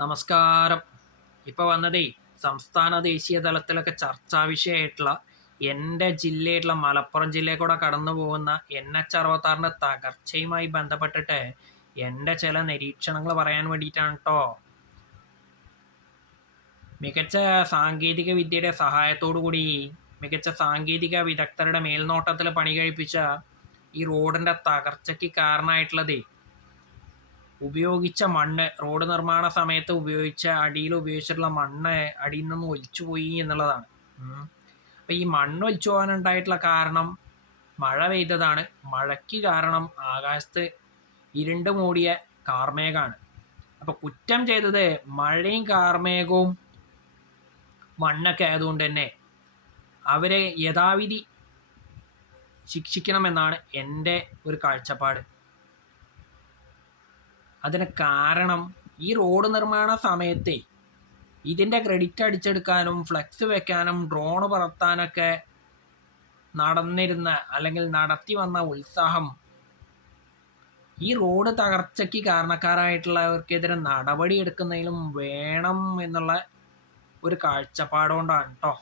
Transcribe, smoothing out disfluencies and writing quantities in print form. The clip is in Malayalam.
നമസ്കാരം. ഇപ്പോൾ വന്നതേ സംസ്ഥാന ദേശീയ തലത്തിലൊക്കെ ചർച്ചാ വിഷയമായിട്ടുള്ള എൻ്റെ ജില്ലയായിട്ടുള്ള മലപ്പുറം ജില്ലയിൽ കൂടെ കടന്നു പോകുന്ന NH 66 തകർച്ചയുമായി ബന്ധപ്പെട്ടിട്ട് എൻ്റെ ചില നിരീക്ഷണങ്ങൾ പറയാൻ വേണ്ടിയിട്ടാണ് കേട്ടോ. മികച്ച സാങ്കേതിക വിദ്യയുടെ സഹായത്തോടു കൂടി മികച്ച സാങ്കേതിക വിദഗ്ധരുടെ മേൽനോട്ടത്തിൽ പണി കഴിപ്പിച്ച ഈ റോഡിൻ്റെ തകർച്ചയ്ക്ക് കാരണമായിട്ടുള്ളതേ ഉപയോഗിച്ച മണ്ണ്, റോഡ് നിർമ്മാണ സമയത്ത് അടിയിൽ ഉപയോഗിച്ചിട്ടുള്ള മണ്ണ് അടിയിൽ നിന്ന് ഒലിച്ചു പോയി എന്നുള്ളതാണ്. അപ്പം ഈ മണ്ണ് ഒലിച്ചു പോകാനുണ്ടായിട്ടുള്ള കാരണം മഴ പെയ്തതാണ്. മഴയ്ക്ക് കാരണം ആകാശത്ത് ഇരുണ്ട് മൂടിയ കാർമേഘമാണ്. അപ്പോൾ കുറ്റം ചെയ്തത് മഴയും കാർമേഘവും മണ്ണൊക്കെ ആയതുകൊണ്ട് തന്നെ അവരെ യഥാവിധി ശിക്ഷിക്കണമെന്നാണ് എൻ്റെ ഒരു കാഴ്ചപ്പാട്. അതിന് കാരണം ഈ റോഡ് നിർമ്മാണ സമയത്തെ ഇതിൻ്റെ ക്രെഡിറ്റ് അടിച്ചെടുക്കാനും ഫ്ലെക്സ് വെക്കാനും ഡ്രോൺ പറത്താനൊക്കെ അല്ലെങ്കിൽ നടത്തി വന്ന ഉത്സാഹം ഈ റോഡ് തകർച്ചയ്ക്ക് കാരണക്കാരായിട്ടുള്ളവർക്കെതിരെ നടപടി എടുക്കുന്നതിലും വേണം എന്നുള്ള ഒരു കാഴ്ചപ്പാടുകൊണ്ടാണ് കേട്ടോ.